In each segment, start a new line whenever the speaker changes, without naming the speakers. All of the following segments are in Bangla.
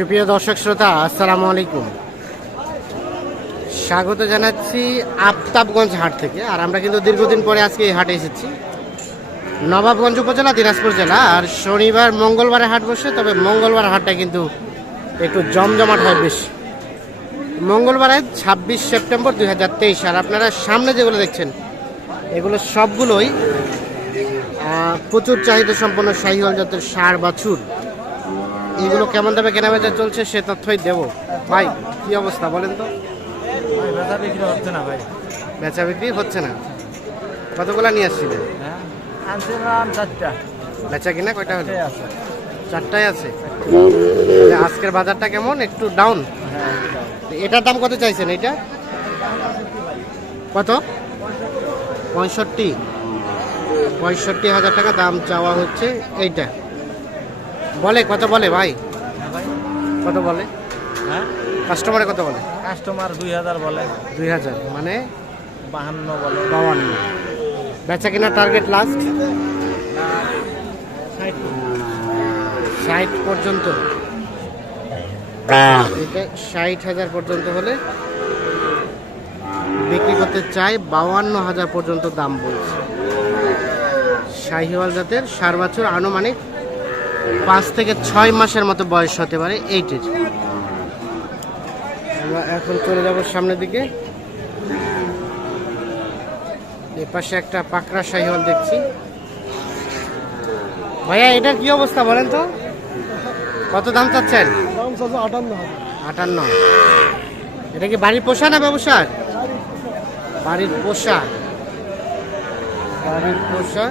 সুপ্রিয় দর্শক শ্রোতা, আসসালামু আলাইকুম। স্বাগত জানাচ্ছি আফতাবগঞ্জ হাট থেকে, আর আমরা কিন্তু দীর্ঘদিন পরে আজকে এই হাটে এসেছি। নবাবগঞ্জ উপজেলা, দিনাজপুর জেলা, আর শনিবার, মঙ্গলবারে হাট বসে, তবে মঙ্গলবার হাটটা কিন্তু একটু জমজমাট হয় বেশি। মঙ্গলবারে ছাব্বিশ সেপ্টেম্বর দুই হাজার তেইশ, আর আপনারা সামনে যেগুলো দেখছেন, এগুলো সবগুলোই প্রচুর চাহিদা সম্পন্ন শাহিওয়াল জাতের সার বাছুর এগুলো কেমন দামে কেনা বেচা চলছে সে তথ্যই দেবো। ভাই কি অবস্থা বলেন তো?
বেচা বিক্রি হচ্ছে না ভাই।
বেচা বিক্রি হচ্ছে না? কতগুলা নিয়ে আসছিলেন
হ্যাঁ
বেচা কিনা কয়টা হলো? চারটায় আছে। আজকের বাজারটা কেমন? একটু ডাউন এটার দাম কত চাইছেন এটা? কত? পঁয়ষট্টি। পঁয়ষট্টি হাজার টাকা দাম চাওয়া হচ্ছে এইটা। বলে কত বলে ভাই?
হ্যাঁ ভাই
কত বলে?
হ্যাঁ?
কাস্টমারে কত বলে?
কাস্টমার দুই হাজার বলে।
দুই হাজার মানে?
বাহান্ন বলে।
বাহান্ন। বেচা কিনা টার্গেট লাস্ট ষাট। পর্যন্ত। এটা ষাট হাজার পর্যন্ত হলে বিক্রি করতে চাই বাউান্ন হাজার পর্যন্ত দাম বলছে। শাহিওয়াল জাতের সার বছর আনুমানিক পাঁচ থেকে ছয় মাসের মতো বয়স হতে পারে এইটের আমরা এখন চলে যাব সামনের দিকে। এ পাশে একটা পাকড়া শাহিওয়াল দেখছি। ভাইয়া এটার কি অবস্থা বলেন তো? কত দাম চাচ্ছেন?
আটান্ন।
এটা কি বাড়ির পোষা না ব্যবসার? বাড়ির পোষা। বাড়ির পোষা।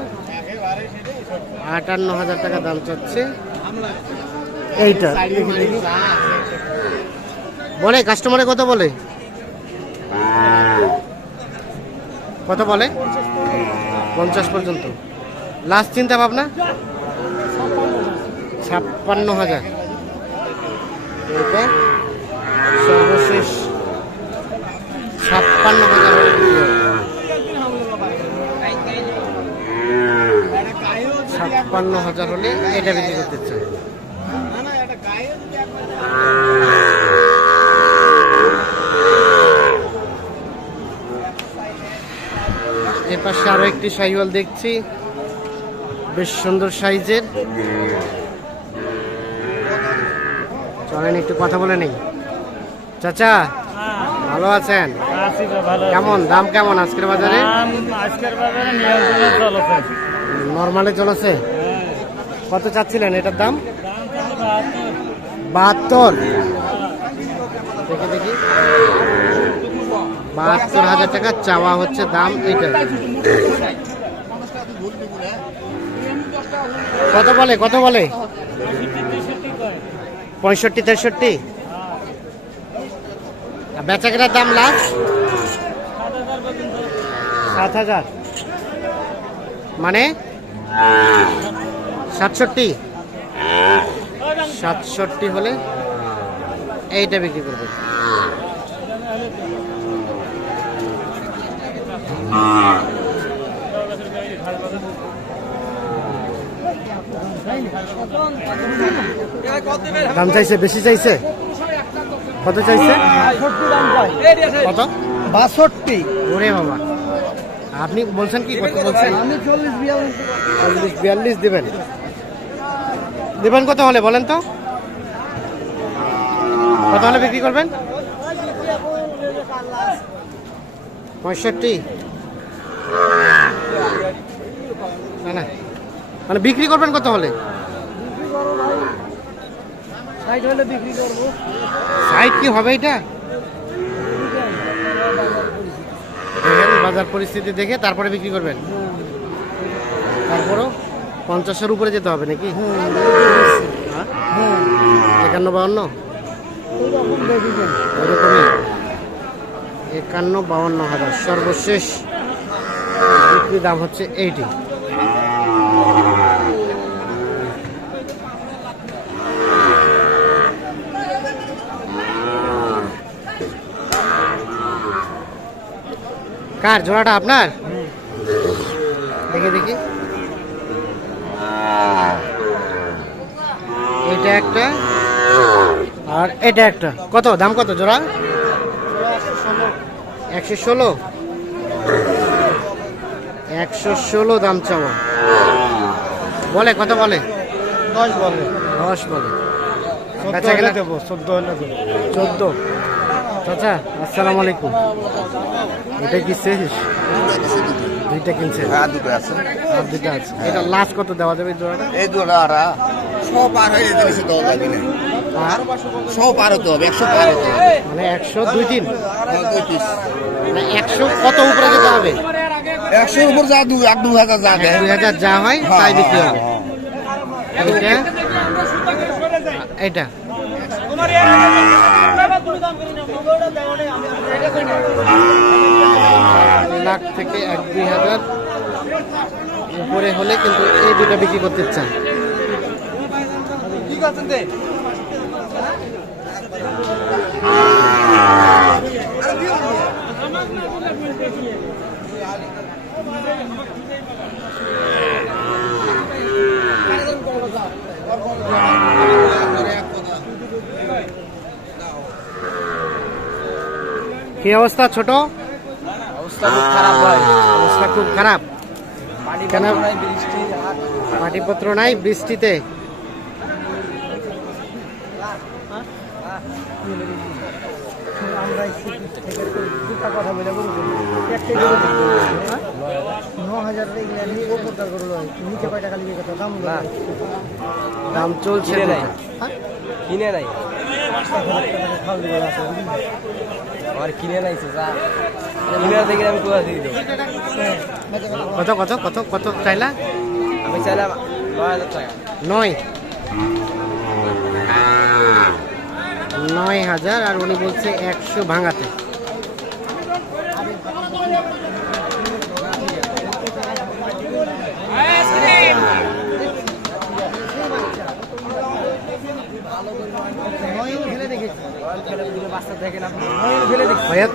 আটান্ন হাজার টাকা দাম চাচ্ছে। এইটা। বলে কাস্টমারে কত বলে? কত বলে? পঞ্চাশ পর্যন্ত। লাস্ট চিন্তা ভাবনা? ছাপ্পান্ন হাজার এটা সর্বশেষ। ছাপ্পান্ন হাজার হলে বিক্রি হবে। ছাপ্পান্ন হাজার হলে এটা বিক্রি করতে চাই। এ পাশে আরও একটি সাইওয়াল দেখছি। বেশ সুন্দর সাইজের। চলেন একটু কথা বলে নেই। চাচা ভালো আছেন? কেমন? দাম কেমন আজকের বাজারে?
আজকের বাজারে
নর্মালে চলেছে? কত চাচ্ছিলেন এটার দাম? বাহাত্তর। দেখি দেখি। বাহাত্তর হাজার টাকা চাওয়া হচ্ছে দাম এইটা কত বলে কত বলে? পঁয়ষট্টি, তেষট্টি? বেচা কেনার দাম লাস্ট সাত হাজার। মানে? সাতষট্টি। সাতষট্টি হলে এইটা বিক্রি করবে। দাম চাইছে বেশি চাইছে? কত চাইছে? কত?
বাষট্টি।
ওরে বাবা। আপনি বলছেন কি কত বলছেন?
আমি চল্লিশ বিয়াল্লিশ
চল্লিশ বিয়াল্লিশ দেবেন। দেবেন কত হলে বলেন তো? কত হলে বিক্রি করবেন? পঁয়ষট্টি। না না। মানে বিক্রি করবেন কত হলে?
ষাট হলে বিক্রি করব।
সাইড কি হবে এটা? বাজার পরিস্থিতি দেখে তারপরে বিক্রি করবেন? তারপরও পঞ্চাশের উপরে যেতে হবে নাকি? হ্যাঁ? একান্ন বাউন্ন? ওইরকমই। একান্ন বাউন্ন হাজার। সর্বশেষ বিক্রি দাম হচ্ছে এইটি। কার জোড়াটা আপনার? দেখে দেখি। এটা একটা আর এটা একটা। কত? দাম কত জোড়া? একশো ষোলো। একশো ষোলো দাম চাওয়া। বলে কত বলে?
দশ বলে।
দশ বলে।
চোদ্দ
চাচা আসসালামু আলাইকুম। এটা কি শেষ? দুইটা কিনছে
হ্যাঁ দুটো আছে।
আর দুইটা আছে। এটা লাস্ট কত দেওয়া যাবে জোড়াটা?
এই দুটো আর সব পার হয়ে যেতে বেশি দেওয়া যাবে না।
আর?
সব পার হতে হবে একশো পার হতে হবে।
মানে একশো দুই তিন?
হ্যাঁ,
মানে একশো কত উপরে যেতে হবে?
একশোর উপর যা দু এক দু হাজার যা দেয়।
দুই হাজার যা হয়
হ্যাঁ,
তাই বিক্রি
হ্যাঁ,
হবে। এইটা এটা? লাখ থেকে এক দুই হাজার উপরে হলে কিন্তু এই দুটা বিক্রি করতে চান। কি অবস্থা ছোট
অবস্থা খুব খারাপ ভাই
অবস্থা খুব খারাপ কেন? মাটিপত্র নাই বৃষ্টিতে।
হ্যাঁ? দাম
চলছে
কিনে নাই। আমার কিনে নাইছে যা। কিনে দেখে আমি কোথা দিয়ে দেবো?
কত কত কত কত চাইলা?
আমি চাইলাম নয় হাজার টাকা।
নয়। নয় হাজার আর উনি বলছে একশো ভাঙাতে
বাচ্চা দেখেন আপনি ফেলে দেখি
ভাইয়া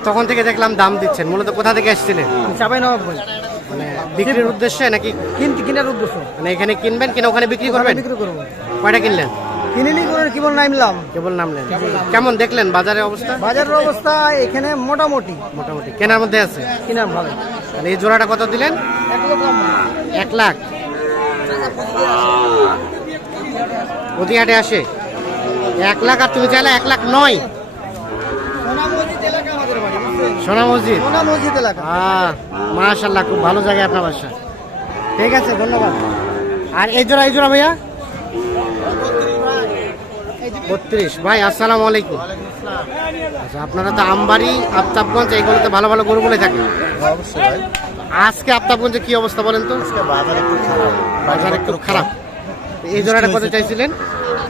তখন থেকে দেখলাম দাম দিচ্ছেন। মূলত কোথা থেকে এসেছিলেন
চাপাই নবাব ভাই
মানে বিক্রির উদ্দেশ্যে নাকি
কিনতে কিনার উদ্দেশ্য।
মানে এখানে কিনবেন কিনা ওখানে বিক্রি করবেন?
বিক্রি করব।
কয়টা কিনলেন?
কিনিনি করে কেবল নামলাম।
কেবল নামলেন। কেমন দেখলেন বাজারের অবস্থা?
বাজারের অবস্থা এখানে মোটামুটি।
মোটামুটি। কেনার মধ্যে আছে?
কিনা ভালো।
মানে এই জোড়াটা কত দিলেন। এক লাখ। প্রতিহাটে আসে? এক লাখ আর তুমি চাইলে এক লাখ নয়।
সোনা মসজিদ।
মসজিদ
এলাকা।
মাশাল্লাহ খুব ভালো জায়গায় আপনার বাসা। ঠিক আছে ধন্যবাদ। আর এই জোড়া এই জোড়া ভাইয়া? বত্রিশ। ভাই আসসালাম আলাইকুম। আচ্ছা আপনারা তো আমবাড়ি আফতাবগঞ্জ এইগুলোতে ভালো ভালো গরু বলে থাকেন আজকে আফতাবগঞ্জে কি অবস্থা বলেন তো?
বাজার একটু খারাপ।
বাজার একটু খারাপ। এই জোড়াটা কত চাইছিলেন?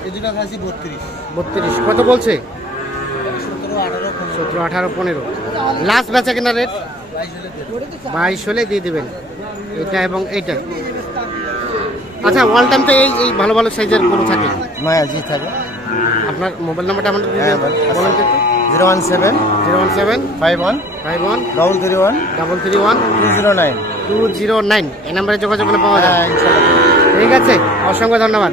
এই দুটো খাসি বত্রিশ।
বত্রিশ। কত বলছে?
সতেরো আঠারো
পনেরো। লাস্ট বেচা কেনা রেট বাইশ হলে দিয়ে দেবেন। এটা এবং এইটা। আচ্ছা অল টাইম তো এই এই ভালো ভালো সাইজের গরু থাকে?
মায়া জি থাকে।
আপনার মোবাইল নাম্বারটা আমাদের
হ্যাঁ,
বলেন তো।
Zero one seven
zero one seven
five one
five one
double three one
double three one
two zero nine.
Two zero nine. এই নাম্বারে যোগাযোগ করলে পাওয়া
হ্যাঁ,
যায় ঠিক আছে অসংখ্য ধন্যবাদ।